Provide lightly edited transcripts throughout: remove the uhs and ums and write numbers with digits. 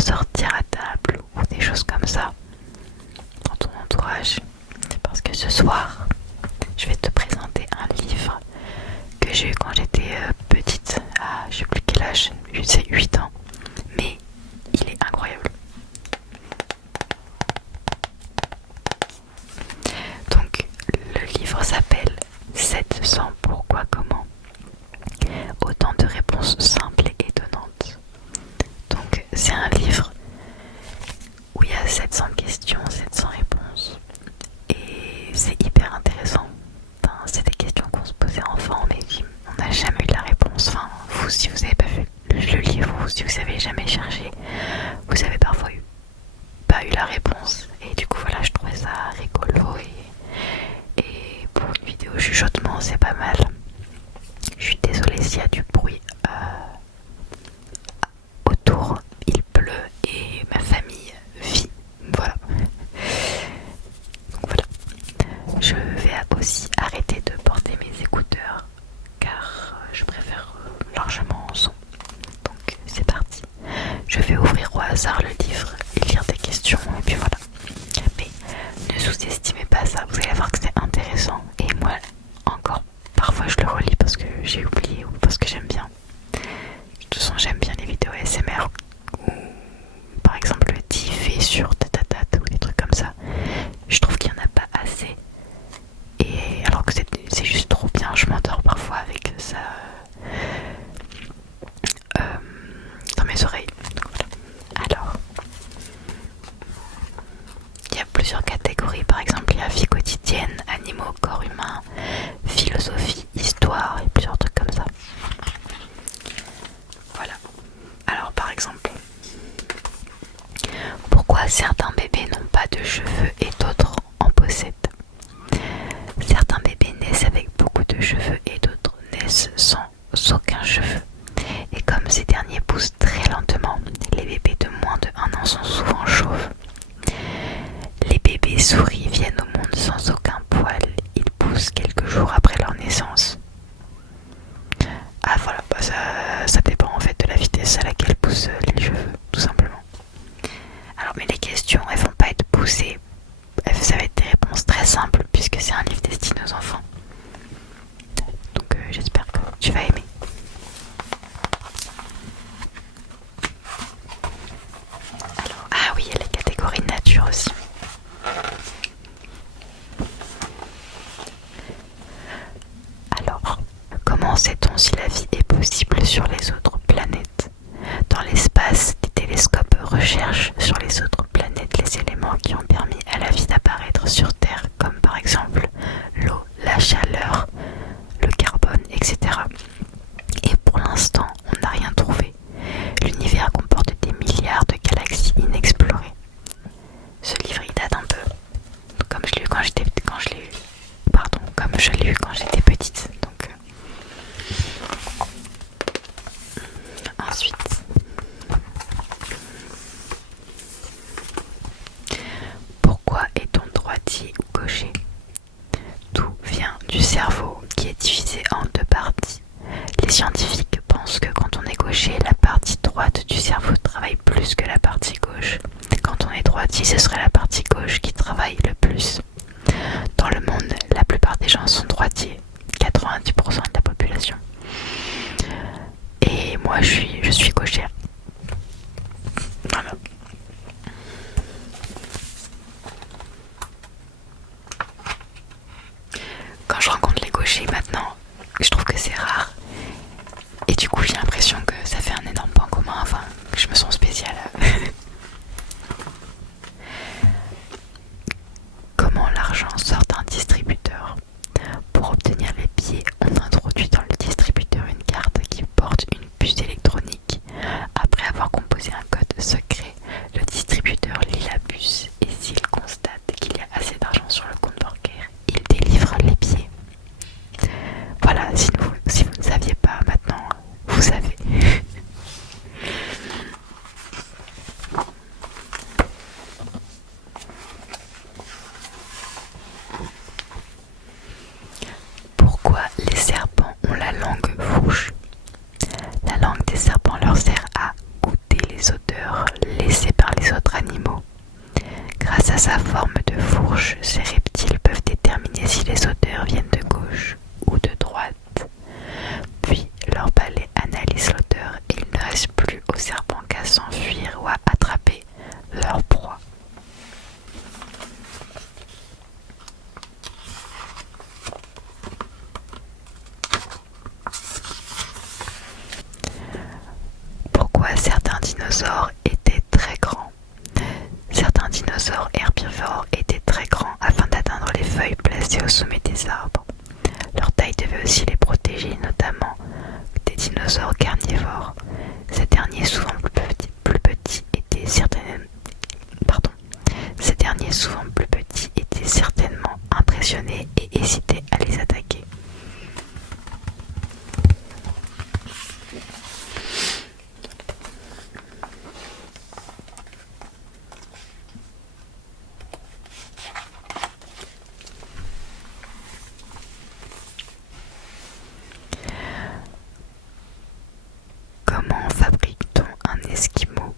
ressortir à table ou des choses comme ça dans ton entourage. Parce que ce soir, je vais te présenter un livre que j'ai eu quand j'étais petite, à je sais plus quel âge, c'est 8 ans, mais il est incroyable. Donc le livre s'appelle 700 pourquoi comment. Autant de réponses simples et étonnantes. Donc c'est un livre où il y a 700 questions, 700 réponses. Et c'est hyper intéressant. Enfin, c'est des questions qu'on se posait enfant, mais on n'a jamais eu la réponse. Enfin, vous, si vous n'avez pas vu le livre, ou si vous n'avez jamais cherché, vous avez parfois pas eu la réponse. Et du coup, voilà, je trouvais ça rigolo. Et pour une vidéo chuchotement, c'est pas mal. Je suis désolée s'il y a du bruit autour. Il pleut et ma famille vit. Voilà. Donc voilà. Je vais aussi arrêter de porter mes écouteurs car je préfère largement en son. Donc c'est parti. Je vais ouvrir au hasard le livre et lire des questions et puis voilà. Mais ne sous-estimez pas ça, vous allez voir que c'est intéressant. Et moi encore parfois je le relis parce que j'ai oublié ou parce que j'aime bien. De toute façon j'aime bien les vidéos ASMR ou par exemple le tif et sur tatatat ou des trucs comme ça. Je trouve qu'il n'y en a pas assez. Et alors que c'est juste trop bien, je m'endors parfois avec ça dans mes oreilles. Donc, voilà. Alors, il y a plusieurs catégories, par exemple il y a vie quotidienne, animaux, corps humain, philosophie, histoire et plusieurs trucs comme ça. Voilà. Alors par exemple, pourquoi certains bébés n'ont pas de cheveux et d'autres en possèdent? Certains bébés naissent avec beaucoup de cheveux et d'autres naissent sans aucun cheveu. Et comme ces derniers poussent très lentement, les bébés de moins de 1 an sont souvent chauves. Les bébés souris viennent au monde sans aucun poil. Ils poussent quelques jours après leur naissance. Ah voilà, bah ça dépend en fait de la vitesse à laquelle poussent les cheveux, tout simplement. Alors mais les questions, elles vont pas être poussées. Ça va être des réponses très simples puisque c'est un livre destiné aux enfants. Donc j'espère que tu vas aimer. Alors, ah oui, il y a les catégories nature aussi. Alors, comment sait-on si la vie est possible sur les autres planètes? Dans l'espace, des télescopes recherchent sur les autres planètes les éléments qui ont permis à la vie d'apparaître sur Terre, comme par exemple l'eau, la chaleur, le carbone, etc. Et pour l'instant, on n'a rien trouvé. L'univers comporte des milliards de galaxies inexplorées. Ce livre, il date un peu, comme je l'ai eu quand j'étais petite. Donc, ensuite, pourquoi est-on droitier ou gaucher? Tout vient du cerveau qui est divisé en 2 parties. Les scientifiques pensent que quand on est gaucher, la partie droite du cerveau travaille plus que la partie gauche. Quand on est droitier, ce serait la partie gauche qui travaille le plus. Dans le monde, la plupart des gens sont droitiers, 90% de la population. Et moi, je suis gauchère. Voilà. Quand je rencontre les gauchers maintenant, je trouve que c'est rare. Et du coup, j'ai l'impression que ça fait un énorme point commun. Enfin, je me sens spéciale. Comment l'argent sort d'un distributeur? Pour obtenir les billets, on introduit dans le distributeur une carte qui porte une puce électronique. sa forme de fourche, ces reptiles peuvent déterminer si les odeurs viennent de gauche ou de droite. Puis leur palais analyse l'odeur et il ne reste plus au serpent qu'à s'enfuir ou à attraper leur proie. Pourquoi certains dinosaures étaient très grands? Certains dinosaures herbivores étaient très grands afin d'atteindre les feuilles placées au sommet des arbres. Leur taille devait aussi les protéger, notamment des dinosaures carnivores. Ces derniers, souvent plus petits, étaient certainement impressionnés et hésitaient à les attaquer. Comment fabrique-t-on un esquimau?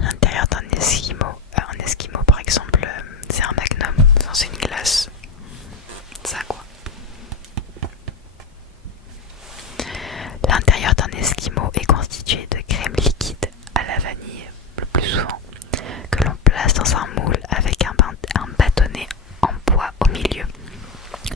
L'intérieur d'un esquimau par exemple, c'est un magnum, enfin, c'est une glace. Ça quoi. L'intérieur d'un esquimau est constitué de crème liquide à la vanille, le plus souvent, que l'on place dans un moule avec un bâtonnet en bois au milieu.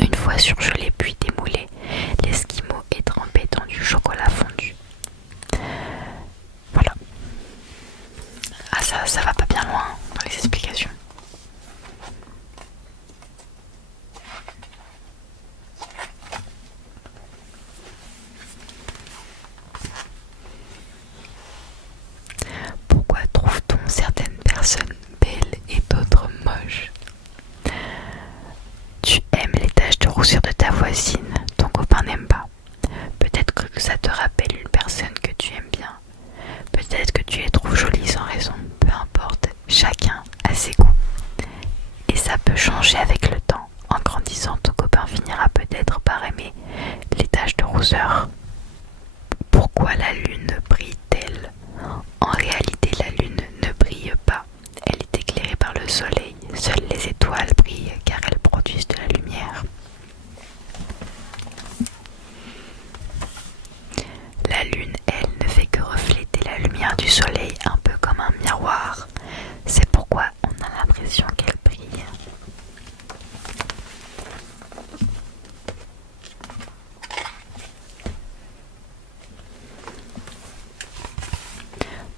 Une fois surgelé puis démoulé, l'esquimau est trempé dans du chocolat fondu. Voilà. Ah ça va pas bien loin dans les explications. Pourquoi trouve-t-on certaines personnes belles et d'autres moches? Tu aimes les taches de rousseur de ta voisine, ton copain n'aime pas. Peut-être que ça te rappelle une personne que tu aimes bien. Peut-être que tu les trouves jolies sans raison. Peu importe, chacun a ses goûts. Et ça peut changer avec le temps. En grandissant, ton copain finira peut-être par aimer les taches de rousseur. Pourquoi la lune brille-t-elle? En réalité, la lune ne brille pas. Elle est éclairée par le soleil. Seules les étoiles brillent car elles produisent de la lumière. La lune, elle, ne fait que refléter la lumière du soleil un peu comme un miroir. C'est pourquoi on a l'impression qu'elle brille.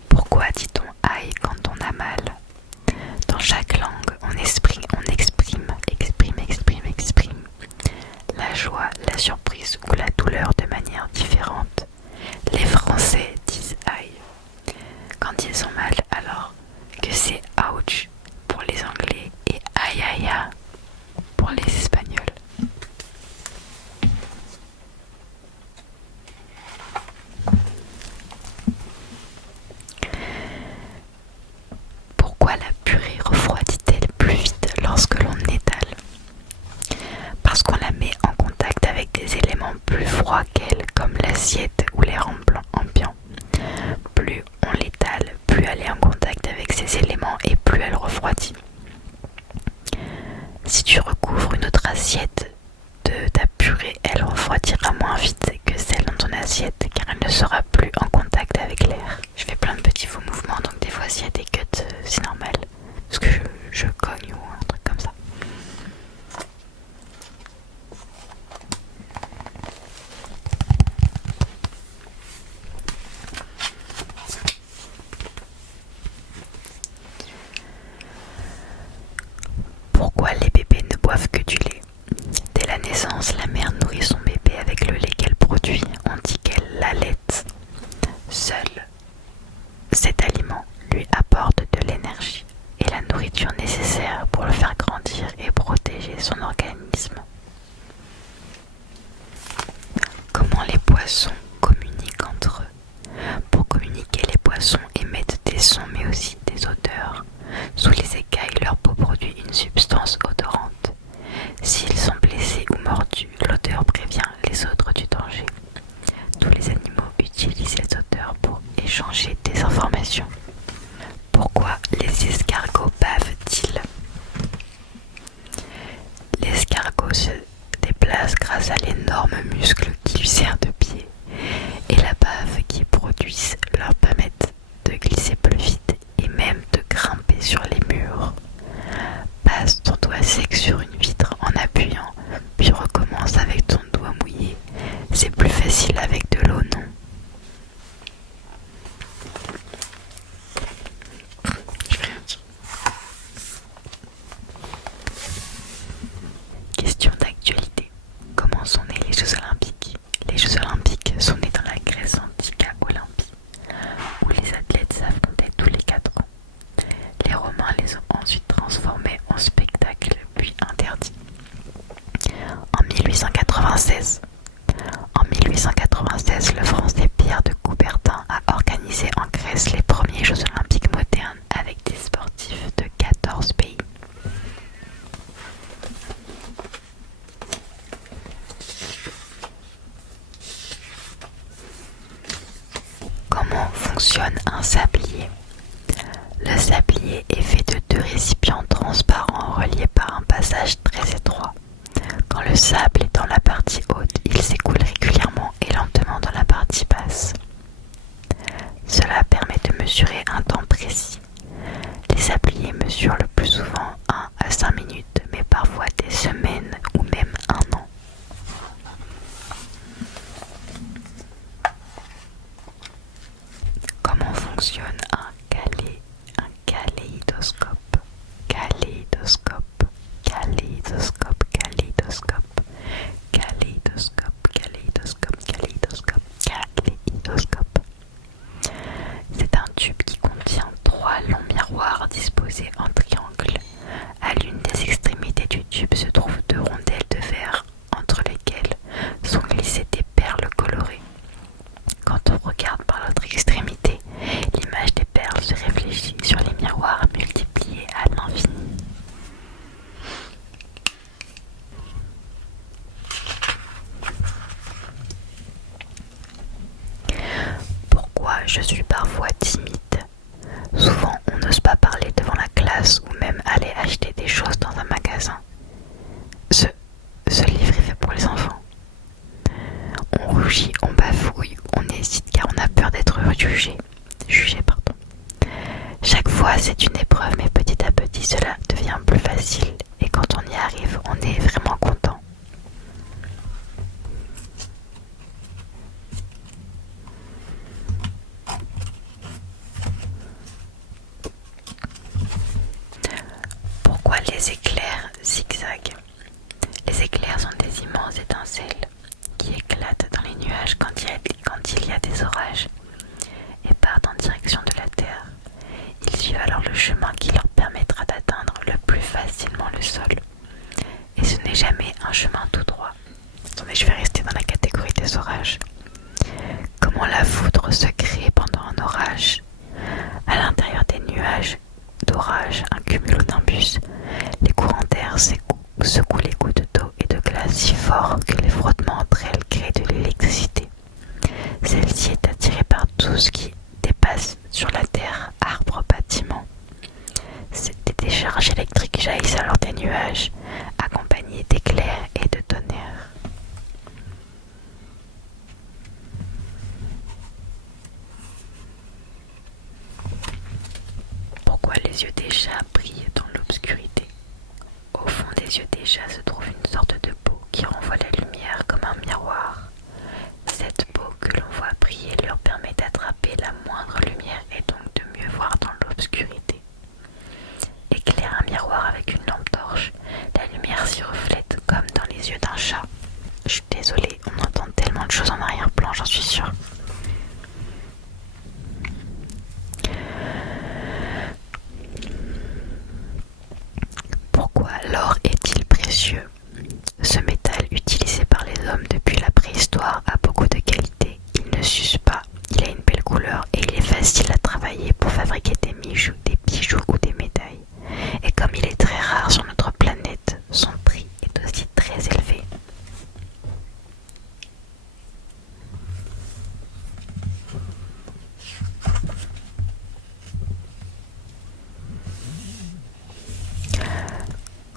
Pourquoi dit-on aïe quand on a mal? Dans chaque langue, on exprime la joie, la surprise ou la douleur de manière différente. Les Français disent aïe quand ils ont mal, alors que c'est ouch pour les Anglais et aïe aïe aïe pour les Espagnols. Pourquoi la purée refroidit-elle plus vite lorsque l'on étale? Parce qu'on la met en contact avec des éléments plus froids qu'elle, comme l'assiette ou l'air ambiant. Plus on l'étale, plus elle est en contact avec ces éléments et plus elle refroidit. Si tu recouvres une autre assiette de ta purée, elle refroidira moins vite que celle dans ton assiette car elle ne sera plus en contact avec l'air. Je fais plein de petits faux mouvements, donc des fois s'il y a des cuts, c'est normal. Parce que je cogne ou un truc comme ça. Pourquoi les bébés ne boivent que du lait? Dès la naissance, la mère nourrit son bébé avec le lait qu'elle produit. On dit qu'elle l'allaite. Seul cet aliment lui apporte de l'énergie et la nourriture nécessaire pour le faire grandir et protéger son organisme. Comment les poissons communiquent entre eux? Pour communiquer, les poissons émettent des sons mais aussi des odeurs. Sous les écailles, leur peau produit une substance odorante. S'ils sont blessés ou mordus, l'odeur prévient les autres du danger. Tous les animaux utilisent les odeurs pour échanger des informations. Pourquoi les escargots bavent-ils? cuisses leur permettent de glisser plus vite et même de grimper sur les murs. Passe ton doigt sec sur une vitre en appuyant, puis recommence avec ton doigt mouillé. C'est plus facile avec de l'eau, non? Je vais rien dire. Question d'actualité. Comment sont nés les Jeux Olympiques? Les Jeux Olympiques sont nés dans la Grèce antique à Olympie, où les athlètes s'affrontaient tous les 4 ans. Les Romains les ont ensuite transformés en spectacle, puis interdits. En 1896, le Français Pierre de Coubertin a organisé en Grèce les premiers Jeux Olympiques modernes avec des sportifs de 14 pays. Comment fonctionne un sablier? Le sablier est fait de 2 récipients transparents reliés par un passage très étroit. Quand le sable est dans la partie haute, il s'écoule régulièrement et lentement dans la partie basse. Cela permet de mesurer un temps précis. Les sabliers mesurent le plus souvent 1 à 5 minutes, mais parfois des semaines ou même un an. Comment fonctionne un kaléidoscope? Kaléidoscope, kaléidoscope, kaléidoscope, kaléidoscope, kaléidoscope, kaléidoscope, kaléidoscope. C'est un tube qui contient 3 longs miroirs disposés en triangle. À l'une des extrémités du tube se trouvent 2 rondelles de verre entre lesquelles sont glissées des perles colorées. Quand on regarde par l'autre extrémité, l'image des perles se réfléchit sur les miroirs multipliés à l'infini. Pourquoi je suis parfois timide? Souvent, on n'ose pas parler devant la classe ou même aller acheter des choses dans un magasin. Ce livre est fait pour les enfants. On rougit, on bafouille, on hésite car on a peur d'être jugé. Chaque fois, c'est une épreuve, mais petit à petit, cela devient plus facile. Et quand on y arrive, on est vraiment content. Pourquoi les éclairs zigzaguent? Les éclairs sont des immenses étincelles qui éclatent dans les nuages quand il y a des orages et partent en direction de la Terre. Ils suivent alors le chemin qui leur permettra d'atteindre le plus facilement le sol. Et ce n'est jamais un chemin tout droit. Attendez, je vais rester dans la catégorie des orages. Comment la foudre se crée pendant un orage? À l'intérieur des nuages d'orage, un cumulonimbus, les courants d'air secouent les gouttes d'eau et de glace si fort que les frottements entre elles créent de l'électricité. Celle-ci est attirée par tout ce qui dépasse sur la terre, arbres, bâtiments. Des décharges électriques jaillissent alors des nuages, accompagnés d'éclairs et de tonnerres. Pourquoi les yeux des chats brillent dans l'obscurité? Au fond des yeux des chats se trouve une sorte de peau qui renvoie la lumière comme un miroir. Cette peau que l'on voit briller leur permet d'attraper la moindre lumière et donc de mieux voir dans l'obscurité. Éclaire un miroir avec une lampe torche, la lumière s'y reflète comme dans les yeux d'un chat. Je suis désolée, on entend tellement de choses en arrière-plan, j'en suis sûre. Pourquoi l'or est-il précieux? Ce métal utilisé par les hommes depuis la préhistoire a beaucoup de qualités. Il ne s'use pas, il a une belle couleur et il est facile à travailler pour fabriquer des bijoux ou des médailles. Et comme il est très rare sur notre planète, son prix est aussi très élevé.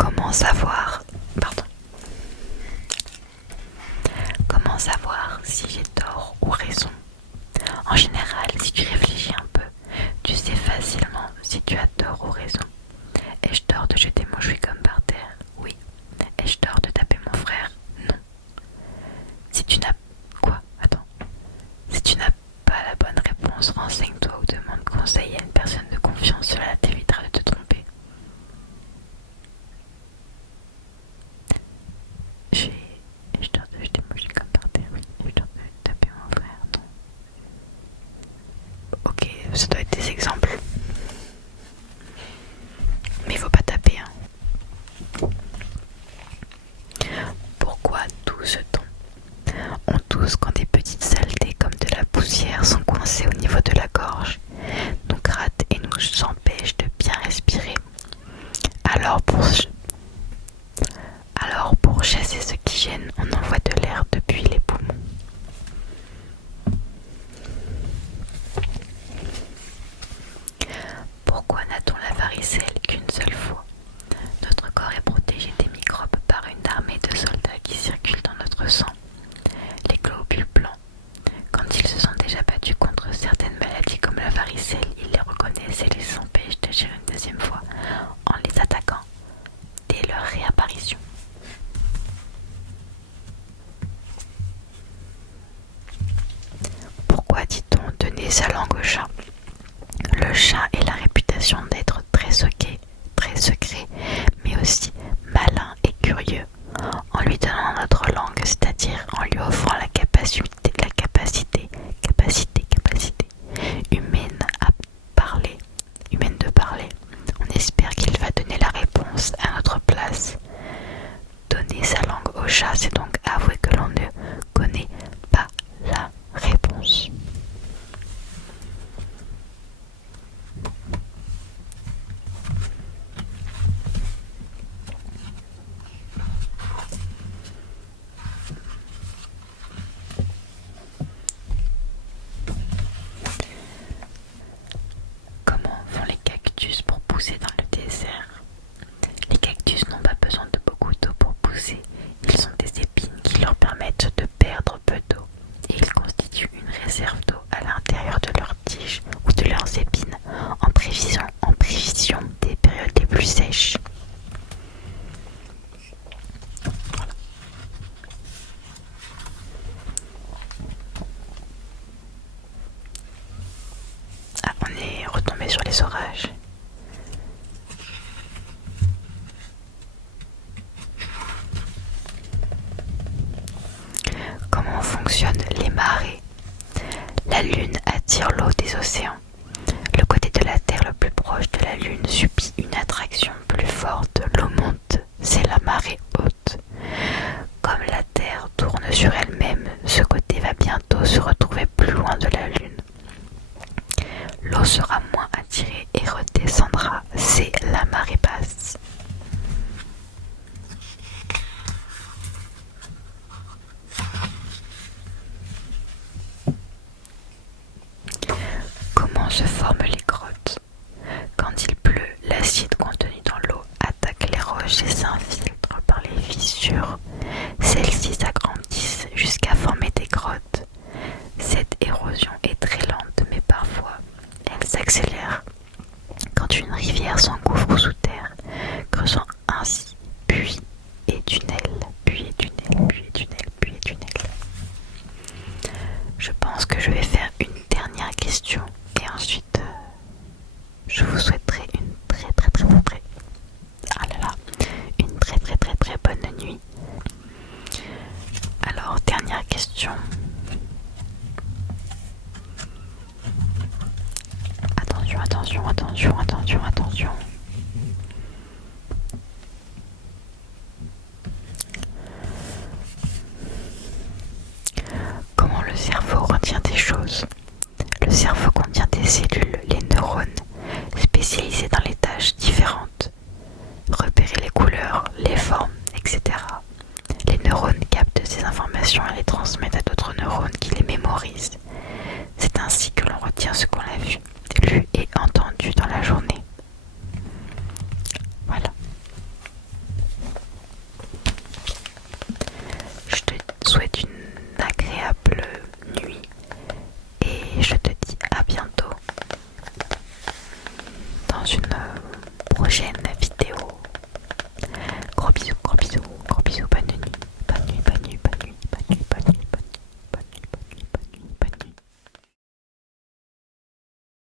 Comment savoir si j'ai tort ou raison? En général, ça doit être des exemples. Mais il faut pas taper, hein. Pourquoi tousse-t-on? On tousse quand des petites saletés comme de la poussière sont coincées au niveau de la gorge, nous grattent et nous empêchent de bien respirer. Alors pour chasser ce qui gêne, on envoie de l'air depuis les poumons. Pourquoi n'a-t-on la varicelle qu'une seule fois? Notre corps est protégé des microbes par une armée de soldats qui circulent dans notre sang. Les globules blancs, quand ils se sont déjà battus contre certaines maladies comme la varicelle, ils les reconnaissent et les empêchent d'agir une deuxième fois en les attaquant dès leur réapparition. Pourquoi dit-on donner sa langue au chat? Le chat a la réputation d'être très secret, mais aussi malin et curieux. En lui donnant notre langue, c'est-à-dire en lui offrant la capacité humaine de parler, on espère qu'il va donner la réponse à notre place. Donner sa langue au chat, c'est donc avouer que l'on ne connaît pas la réponse. Comment font les cactus pour pousser dans le désert? Les cactus n'ont pas besoin de beaucoup d'eau pour pousser. Ils ont des épines qui leur permettent de perdre peu d'eau. Et ils constituent une réserve d'eau à l'intérieur de leurs tiges ou de leurs épines en prévision des périodes les plus sèches. Voilà. Ah, on est retombé sur les orages. Comment fonctionnent les marées? La Lune attire l'eau des océans. Le côté de la Terre le plus proche de la Lune subit une attraction plus forte. L'eau monte, c'est la marée haute. Comme la Terre tourne sur elle-même, ce côté va bientôt se retrouver plus loin de la Lune. L'eau sera moins attirée et redescendra, c'est la marée basse. Comment se forment les grottes? Quand il pleut, l'acide contenu dans l'eau attaque les roches et s'infiltre par les fissures. Celles-ci s'agrandissent jusqu'à former des grottes. Cette érosion est très lente, mais parfois elle s'accélère quand une rivière s'engouffre sous terre, creusant ainsi puits et tunnels, puis tunnels, puis tunnels, puis tunnels. Je pense que je vais faire une dernière question et ensuite je vous souhaiterai une très bonne nuit. Alors, dernière question. Attention. Comment le cerveau retient des choses? Le cerveau contient des cellules, les neurones, spécialisées dans les tâches différentes. Repérer les couleurs, les formes, etc. Les neurones captent ces informations et les transmettent à d'autres neurones qui les mémorisent. C'est ainsi que l'on retient ce qu'on a vu, lu et entendu dans la journée. Voilà. Je te souhaite une agréable nuit et je te dis à bientôt dans une prochaine